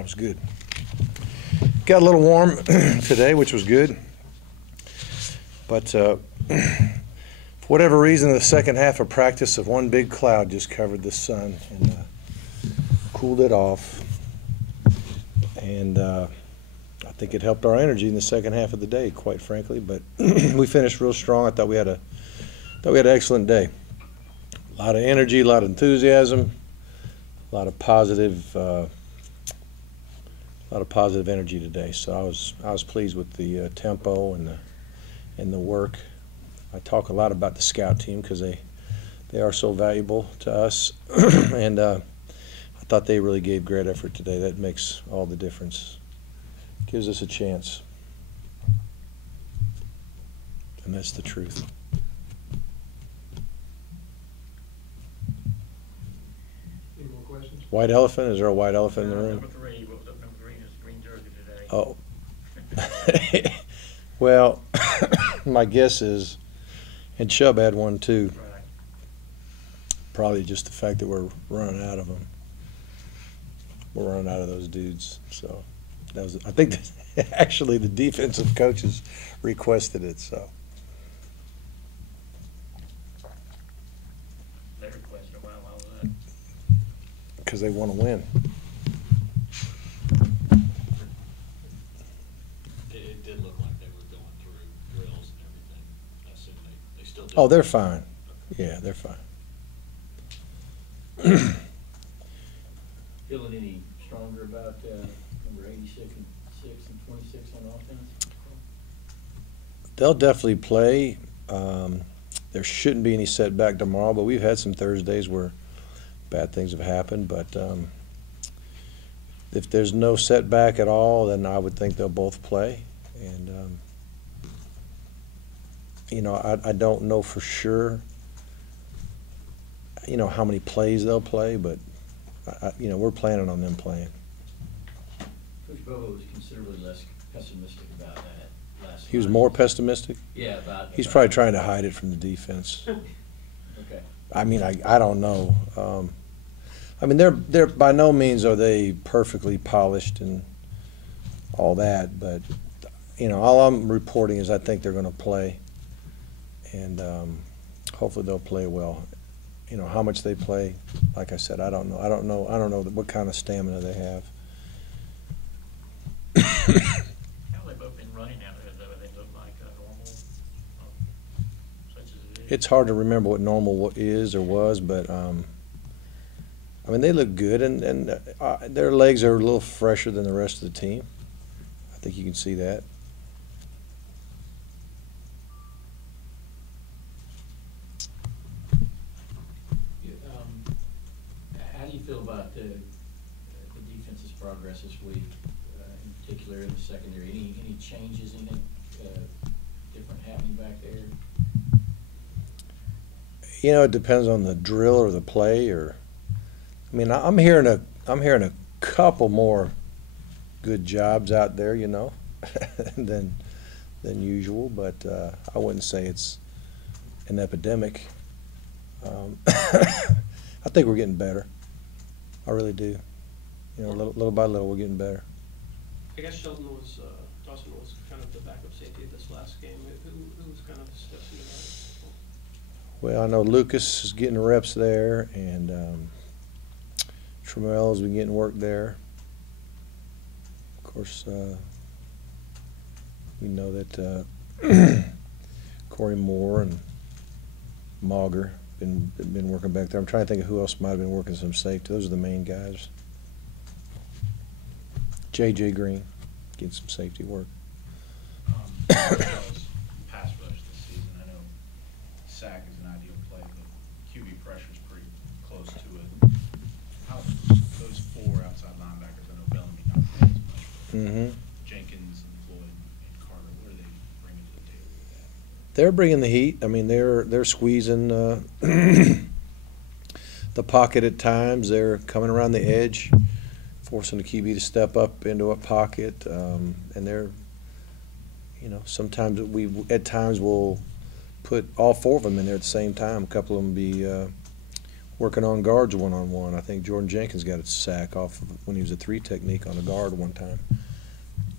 That was good. Got a little warm today, which was good. But for whatever reason, the second half of practice of one big cloud just covered the sun and cooled it off. And I think it helped our energy in the second half of the day, quite frankly. But we finished real strong. I thought we had an excellent day. A lot of energy, a lot of enthusiasm, a lot of positive energy today. So I was pleased with the tempo and the work. I talk a lot about the scout team because they are so valuable to us, and I thought they really gave great effort today. That makes all the difference. Gives us a chance, and that's the truth. Any more questions? White elephant? Is there a white elephant in the room? Number 3. What was up, number 3 is green jersey today. Oh. Well, my guess is, and Chubb had one too. Right. Probably just the fact that we're running out of them. We're running out of those dudes. So that was, I think, actually the defensive coaches requested it. So. They requested a while. Why was that? Because they want to win. It did look like they were going through drills and everything. I assume they still do. Oh, they're fine. Yeah, they're fine. Feeling any stronger about number 86 and 26 on offense? They'll definitely play. There shouldn't be any setback tomorrow, but we've had some Thursdays where bad things have happened. But if there's no setback at all, then I would think they'll both play. And you know, I don't know for sure, you know, how many plays they'll play, but you know, we're planning on them playing. Coach Bobo was considerably less pessimistic about that last He was night. more pessimistic? Yeah, about. He's probably trying to hide it from the defense. Okay. I mean, I don't know. I mean, they're by no means are they perfectly polished and all that, but you know, all I'm reporting is I think they're going to play, and hopefully they'll play well. You know, how much they play, like I said, I don't know. I don't know what kind of stamina they have. How have they both been running out there, though? They look like normal, such as it is. It's hard to remember what normal is or was, but I mean, they look good, and their legs are a little fresher than the rest of the team. I think you can see that. How do you feel about the defense's progress this week, in particular in the secondary? Any changes, anything different happening back there? You know, it depends on the drill or the play, or I mean, I'm hearing a couple more good jobs out there, you know, than usual, but I wouldn't say it's an epidemic. I think we're getting better. I really do. You know, little by little, we're getting better. I guess Dawson was kind of the backup safety this last game. Who was kind of stepping in that? Well, I know Lucas is getting reps there, and Trammell's been getting work there. Of course, we know that Corey Moore and Mauger been working back there. I'm trying to think of who else might have been working some safety. Those are the main guys. J.J. Green getting some safety work. As well as pass rush this season, I know sack is an ideal play, but QB pressure is pretty close to it. How those 4 outside linebackers, I know Bellamy not playing as much, but Jenkins and Floyd and Carter, what are they bringing to the table with that? They're bringing the heat. I mean, they're squeezing the pocket at times. They're coming around the edge, forcing the QB to step up into a pocket, and they're, you know, sometimes at times we'll put all 4 of them in there at the same time. A couple of them working on guards one-on-one. I think Jordan Jenkins got a sack off of when he was a 3 technique on a guard one time,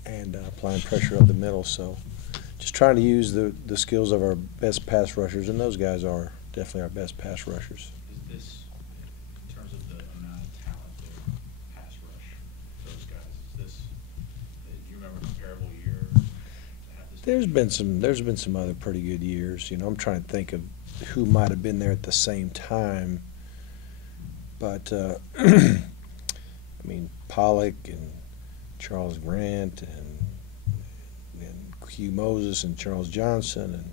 and applying pressure up the middle. So just trying to use the skills of our best pass rushers, and those guys are definitely our best pass rushers. Is this, in terms of the amount of talent there, pass rush, those guys, is this, do you remember a comparable year to have this? There's been some other pretty good years. You know, I'm trying to think of who might have been there at the same time. But, I mean, Pollock and Charles Grant and Hugh Moses and Charles Johnson and,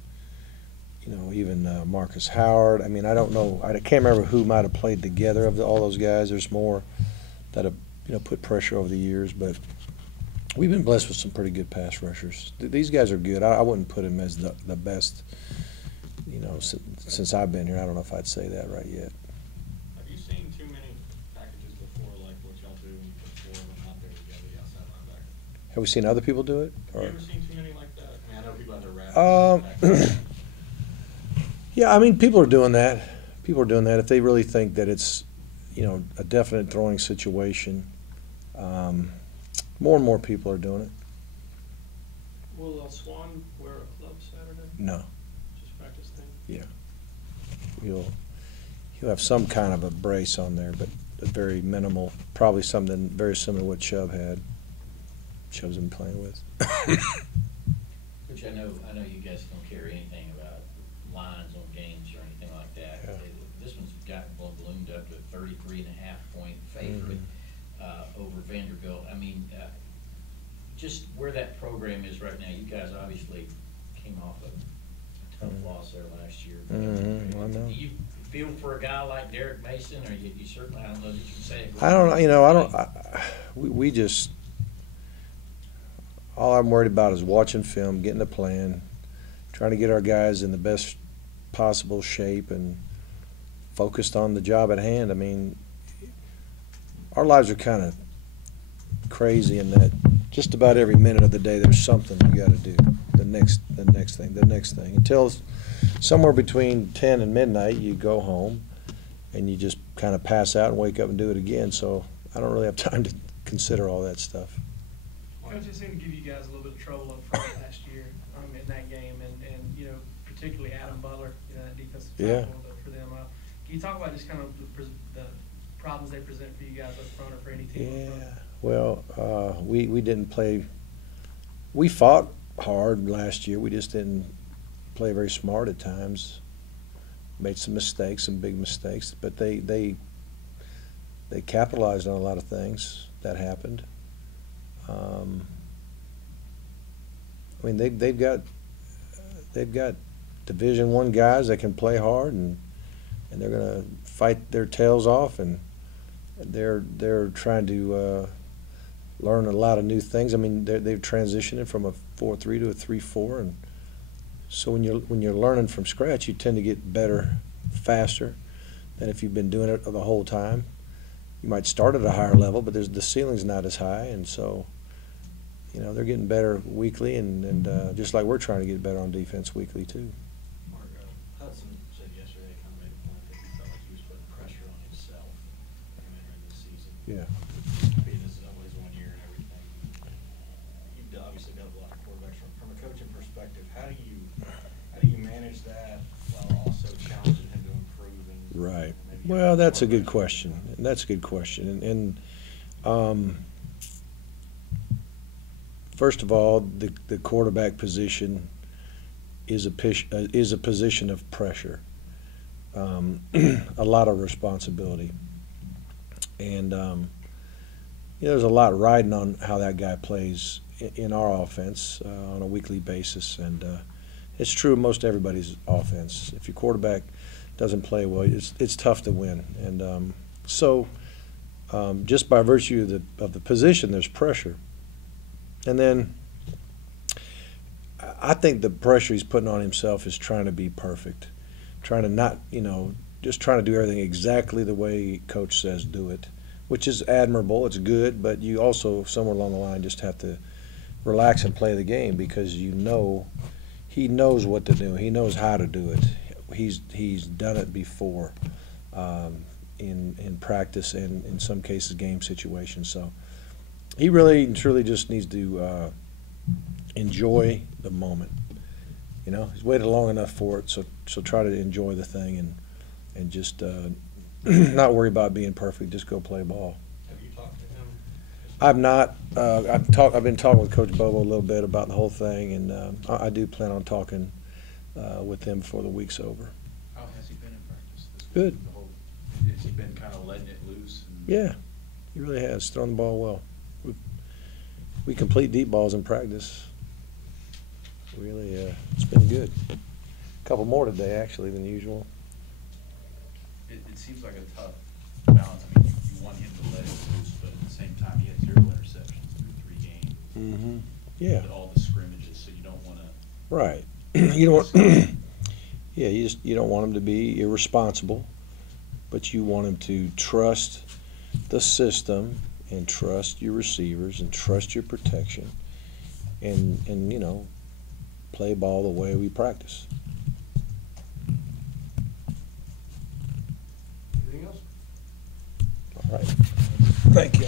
you know, even Marcus Howard. I mean, I don't know. I can't remember who might have played together of all those guys. There's more that have, you know, put pressure over the years. But we've been blessed with some pretty good pass rushers. These guys are good. I wouldn't put them as the best, you know, since I've been here. I don't know if I'd say that right yet. Have you seen too many packages before, like what y'all do when you put 4 of them out there together, the outside linebacker? Have we seen other people do it? Have you ever seen too many like that? I mean, I know people have their rap. Yeah, I mean, people are doing that. People are doing that if they really think that it's, you know, a definite throwing situation. More and more people are doing it. Will Swan wear a glove Saturday? No. Just practice thing? Yeah. He'll have some kind of a brace on there, but very minimal. Probably something very similar to what Chubb had. Chubb's been playing with. Which I know you guys don't care anything about lines on games or anything like that. Yeah. This one's gotten ballooned up to a 33.5-point favorite over Vanderbilt. I mean, just where that program is right now, you guys obviously came off a tough loss there last year. I know. Do you feel for a guy like Derek Mason, or you certainly, I don't know that you can say it? I don't know. You know, we just, all I'm worried about is watching film, getting a plan, trying to get our guys in the best possible shape and focused on the job at hand. I mean, our lives are kind of crazy in that just about every minute of the day there's something you got to do. The next thing. Until somewhere between 10 and midnight you go home and you just kind of pass out and wake up and do it again. So I don't really have time to consider all that stuff. Coach, it seemed to give you guys a little bit of trouble up front last year in that game, and you know, particularly Adam Butler, you know, that defensive tackle for them. Can you talk about just kind of the problems they present for you guys up front or for any team? Yeah. Well, we didn't play. We fought hard last year. We just didn't play very smart at times. Made some mistakes, some big mistakes, but they capitalized on a lot of things that happened. I mean, they've got Division I guys that can play hard, and they're going to fight their tails off, and they're trying to learn a lot of new things. I mean, they've transitioned from a 4-3 to a 3-4, and so when you're learning from scratch, you tend to get better faster than if you've been doing it the whole time. You might start at a higher level, but the ceiling's not as high, and so, you know, they're getting better weekly, and just like we're trying to get better on defense weekly too. Mark, Hudson said yesterday, kind of made a point that he felt like he was putting pressure on himself entering this season. Yeah. Being this is only his 1 year and everything. You've obviously got a lot of quarterbacks. From a coaching perspective, how do you manage that while also challenging him to improve? Right. Well, that's a good question. That's a good question. And first of all, the quarterback position is a position of pressure, a lot of responsibility, and you know, there's a lot riding on how that guy plays in our offense on a weekly basis, and it's true of most everybody's offense. If your quarterback doesn't play well, it's tough to win, and so just by virtue of the position, there's pressure. And then I think the pressure he's putting on himself is trying to be perfect, trying to not, you know, just trying to do everything exactly the way Coach says do it, which is admirable. It's good, but you also, somewhere along the line, just have to relax and play the game, because you know he knows what to do. He knows how to do it. He's done it before. in practice and in some cases game situations. So he really and truly just needs to enjoy the moment. You know, he's waited long enough for it, so try to enjoy the thing and just not worry about being perfect. Just go play ball. Have you talked to him? I've not. I've been talking with Coach Bobo a little bit about the whole thing, and I do plan on talking with him before the week's over. How has he been in practice this week? Good. Has he been kind of letting it loose? Yeah, he really has thrown the ball well. We complete deep balls in practice. Really, it's been good. A couple more today actually than usual. It seems like a tough balance. I mean, you want him to let it loose, but at the same time, he had 0 interceptions through 3 games. Mm-hmm. Yeah. All the scrimmages, so you don't want to. Right. You don't want. Yeah, you don't want him to be irresponsible, but you want him to trust the system and trust your receivers and trust your protection, and you know, play ball the way we practice. Anything else? All right. Thank you.